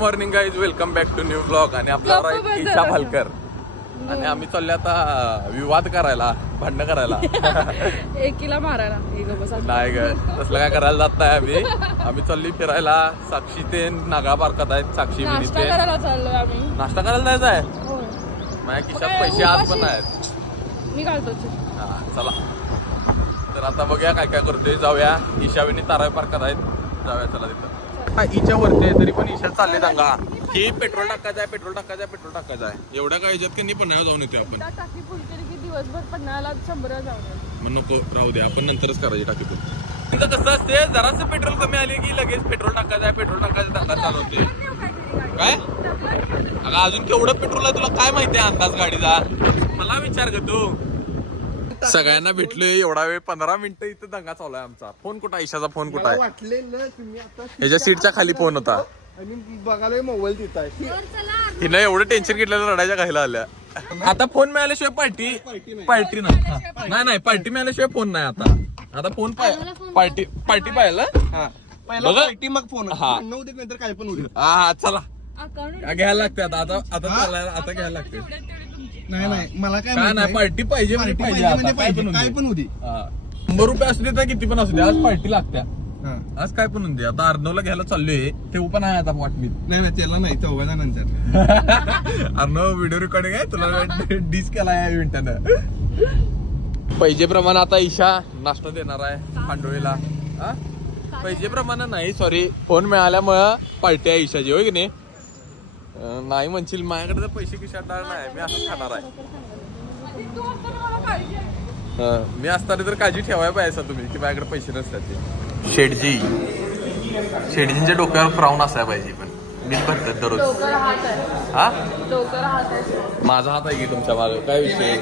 Morning guys, welcome back to new blog. आणि आपल्यावर आहे ईशा भालकर आणि आम्ही चालले आता विवाद करायला, भांडण करायला, एकीला मारायला. नाही ग, तसलं काय करायला जात नाही. आम्ही चालली फिरायला. साक्षी ते नागा पार्कात आहेत. साक्षी नाश्ता करायला चाललोय आम्ही. नाश्ता करायला जायचं आहे. माझ्या खिशात पैसे आज पण आहेत. मी घालतो. हा चला, तर आता बघूया काय काय करतोय. जाऊया. ईशाविनी तारावी पार्कात आहेत, जाऊया चला तिथं. हा ईच्या वरती आहे तरी पण ईशा चालले दंगा की पेट्रोल टाकायचं आहे, पेट्रोल टाकायचं आहे, पेट्रोल टाकायचं आहे. एवढ्या काय ह्याच्यात की नाही पन्हाळा जाऊन येतो आपण. टाकी फुल केली की दिवसभर पन्हाळ्याला 100 जाऊन. मग नको राहू द्या, आपण नंतरच करायची टाकी फुल. तिथं कसं असते, जरासं पेट्रोल कमी आले की लगेच पेट्रोल टाकायचं आहे, पेट्रोल टाकायचं दंगा चालू होते. काय अगं अजून केवढं पेट्रोल आहे तुला काय माहिती आहे अंदाज गाडीचा? मला विचार ग तू. सगळ्यांना भेटलोय एवढा वेळ, 15 मिनिटं इथं दंगा चालू आहे आमचा. फोन कुठं, ईशाचा फोन कुठं आहे? ह्याच्या सीटच्या खाली फोन होता आणि बघायला मोबाईल तिथं आहे. तिनं एवढं टेन्शन घेतलेलं रडायच्या घायला आल्या. आता फोन मिळाल्याशिवाय पार्टी नाही पार्टी मिळाल्याशिवाय फोन नाही. आता फोन पार्टी पाहिजे पार्टी मग फोन. हा नंतर काय पण होईल. हा चला घ्यायला लागते. आता चालायला आता घ्यायला लागते. नाही मला काय नाही पार्टी पाहिजे म्हणजे काय पण होती. 100 रुपये असू दे तर किती पण असू दे, आज पार्टी लागत्या. आज काय पण होऊन दे. आता अर्णवला घ्यायला चाललोय, ते पण आहे आता वाटमीत. नाही त्याला नाही, 14 नंतर. अर्णव व्हिडिओ रेकॉर्डिंग आहे, तुला डिस केला या इव्हेंटनं. पैजेप्रमाणे आता ईशा नाश्ता देणार आहे खांडोळीला. पैजेप्रमाणे नाही, सॉरी, फोन मिळाल्यामुळं पार्टी आहे ईशाची, होय की नाही? नाही म्हणशील माझ्याकडे तर पैसे खिशात नाही, मी असंच खाणार आहे. मी असताना तर काळजी ठेवायला पाहिजे तुम्ही की माझ्याकडे पैसे नसतात ते. शेडजींच्या डोक्यावर फ्राऊन असायला पाहिजे, पण मी भरतात दररोज. हा माझा हात आहे की तुमच्या मागे, काय विषय?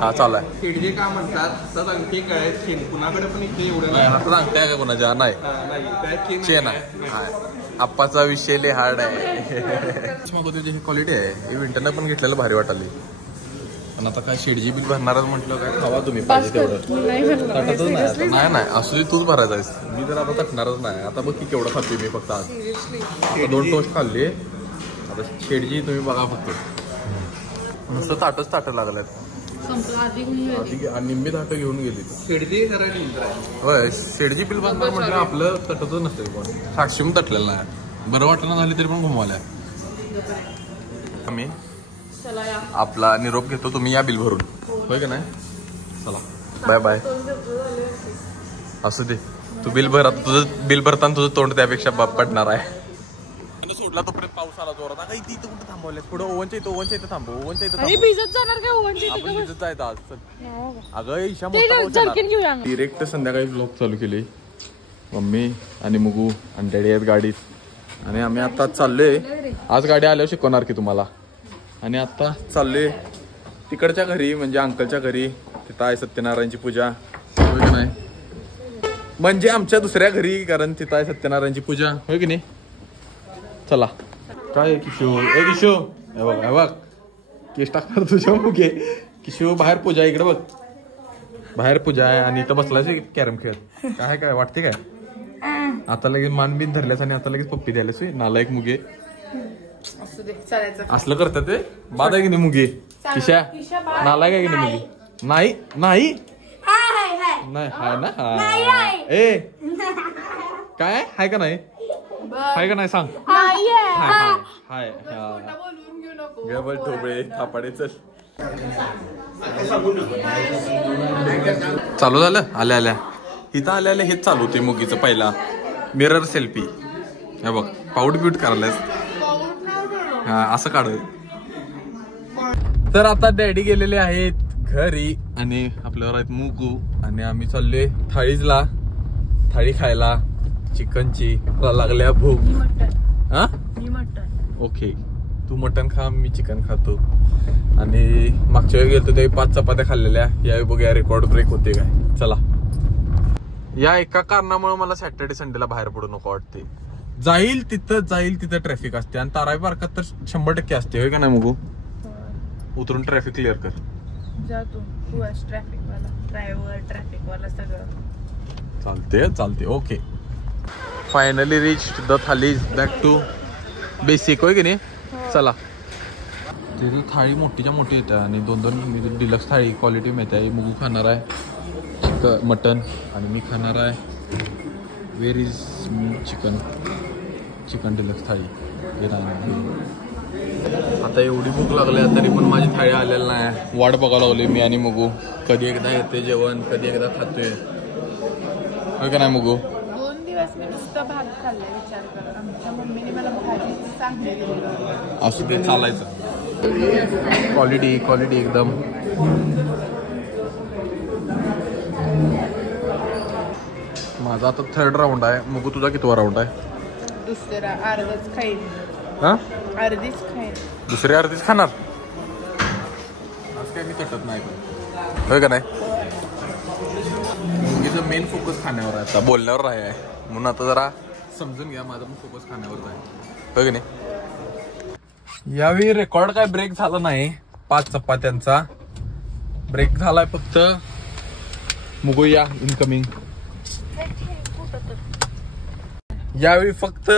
हा चालू आहे. शेडजे का म्हणतात तर आणखी काय कुणाकडे पण इथे एवढं नाही. असं सांगताय का कोणाच्या? नाही चेन आहे. आप्पाचा विषय लय हार्ड आहे. जी क्वालिटी आहे ही विंटरला पण घेतलेलं भारी वाटाली. पण आता काय शेडजी बिल भरणारच म्हटलं, काय खावा तुम्ही पाहिजे तेवढं. नाही असू दे, तूच भरायचा आहेस. मी तर आता तटणारच नाही. आता बघ की केवढं खातोय मी फक्त आज. 2 टोस्ट खाल्ले. आता शेडजी तुम्ही बघा फक्त, नुसतं ताटं लागल्यात. निम्मी ताटं घेऊन गेली. शेडजी होय, शेडजी बिल बांधणार म्हटलं आपलं तटतच नसतं कोण. साक्षी तटलेलं नाही, बरं वाटलं झाली तरी पण घुमवल्या. आम्ही आपला निरोप घेतो, तुम्ही या बिल भरून, होय का नाही? चला बाय बाय. असू दे, तू बिल भर. आता तुझं बिल भरताना तुझं तोंड त्यापेक्षा पडणार आहे. सोडला तोपर्यंत पाऊस आला जोरात. इथं कुठं थांबवले? पुढे ओव्हनच्या इथं थांबव. ओव्हनच्या इथं भिजत जायचं आज. अगं ईशा डिरेक्ट संध्याकाळी ब्लॉग चालू केले. मम्मी आणि मुगू आणि डॅडी आहेत गाडीत, आणि आम्ही आता चाललोय. आज गाडी आल्यावर शिकवणार की तुम्हाला. आणि आता चाललोय तिकडच्या घरी, म्हणजे अंकलच्या घरी. तिथं आहे सत्यनारायणची पूजा, होय की नाही? म्हणजे आमच्या दुसऱ्या घरी, कारण तिथं आहे सत्यनारायणची पूजा, होय की नाही? चला. काय किशोर, ए किशोर, हे बघ केस टाकणार तुझ्या मुगे. किशोर बाहेर पूजा, इकडे बघ, बाहेर पूजा आहे आणि इथं बसलायच कॅरम खेळत. काय वाटते काय? आता लगेच मान बिन धरल्यास आणि आता लगेच पप्पी द्यायलास. नालायक मुगे असलं करतात ते. बाद आहे की नाही मुगे? किशा नालायक आहे की नाही मुगे? नाही नाही हाय ना. ए काय हाय का नाही? हाय का नाही सांग. हाय गबल ठोबळे थापाडे. चल चालू झालं. आल्या इथं आल्या हेच चालू होते मुगीचं. पहिला मिरर सेल्फी. हे बघ पाऊट ब्यूट करायलास. हा असं काढ. तर आता डॅडी गेलेले आहेत घरी आणि आपल्यावर आहेत मुगू, आणि आम्ही चाललोय थाळीजला थाळी खायला चिकनची. लागल्या भूक. हा ओके, तू मटन खा, मी चिकन खातो. आणि मागच्या वेळी गेलो ते 5 चपात्या खाल्लेल्या. यावेळी बघूया रेकॉर्ड ब्रेक होते काय. चला. या एका कारणामुळे मला सॅटर्डे संडेला बाहेर पडू नको वाटते. जाईल तिथं ट्रॅफिक असते, आणि तारावी पार्कात तर 100% असते, होय का नाही मुगू? उतरून ट्रॅफिक क्लिअर कर. चालते okay. Finally reach the thalis back to basic होय की नाही. चला तिथे थाळी मोठीच्या मोठी येते आणि 2 डिलक्स थाळी क्वालिटी मिळते. मुगू खाणार आहे मटन आणि मी खाणार आहे वेर इज चिकन डिलक्स थाळी. आता एवढी भूक लागली तरी पण माझी थाळी आलेली नाही. वाट बघायला लागली मी आणि मुगू. कधी एकदा येते जेवण, कधी एकदा खातोय का नाही मुगू. 2 दिवस मी नुसतं भात खाल्लाय. विचार कर, आमच्या मम्मीने मला भाजी चांगली दिली. असू ते चालायचं. क्वालिटी एकदम. माझा आता 3rd राऊंड आहे. मुगू तुझा कितवा राऊंड आहे. दुसरा अर्धच खाईन. हा अर्धीच खाईन. दुसरी अर्धीच खाणार. आज काय मी तटत नाही होय का नाही. मुलगीचं मेन फोकस खाण्यावर आहे आता, बोलण्यावर आहे. म्हणून आता जरा समजून घ्या, माझा पण फोकस खाण्यावर आहे होय की नाही. यावेळी रेकॉर्ड काय ब्रेक झाला नाही. 5 चपात्यांचा ब्रेक झालाय फक्त. मुगू या इनकमिंग. यावेळी फक्त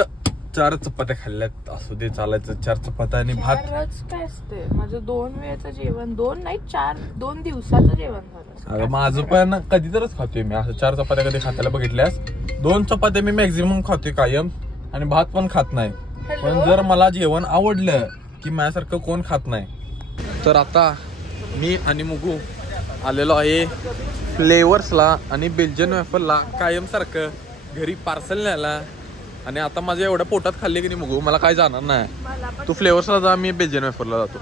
4 चपात्या खाल्ल्यात. असू दे चालायचं. 4 चपात्या आणि भात. काय असते माझं 2 वेळेचं जेवण. 2 नाही 4, 2 दिवसाचं जेवण झालं. अगं माझं पण कधीतरच खातोय मी असं. 4 चपात्या कधी खातायला बघितल्यास. 2 चपात्या मी मॅक्झिमम खातोय कायम आणि भात पण खात नाही. पण जर मला जेवण आवडलं की माझ्यासारखं कोण खात नाही. तर आता मी आणि मुगू आलेलो आहे फ्लेवर्सला आणि बेल्जियन वेफरला. कायम सारखं घरी पार्सल न्यायला. आणि आता माझ्या एवढ्या पोटात खाल्ले की नाही मुगू, मला काय जाणार नाही. तू फ्लेवर्सला जा, मी बेल्जियन वेफरला जातो.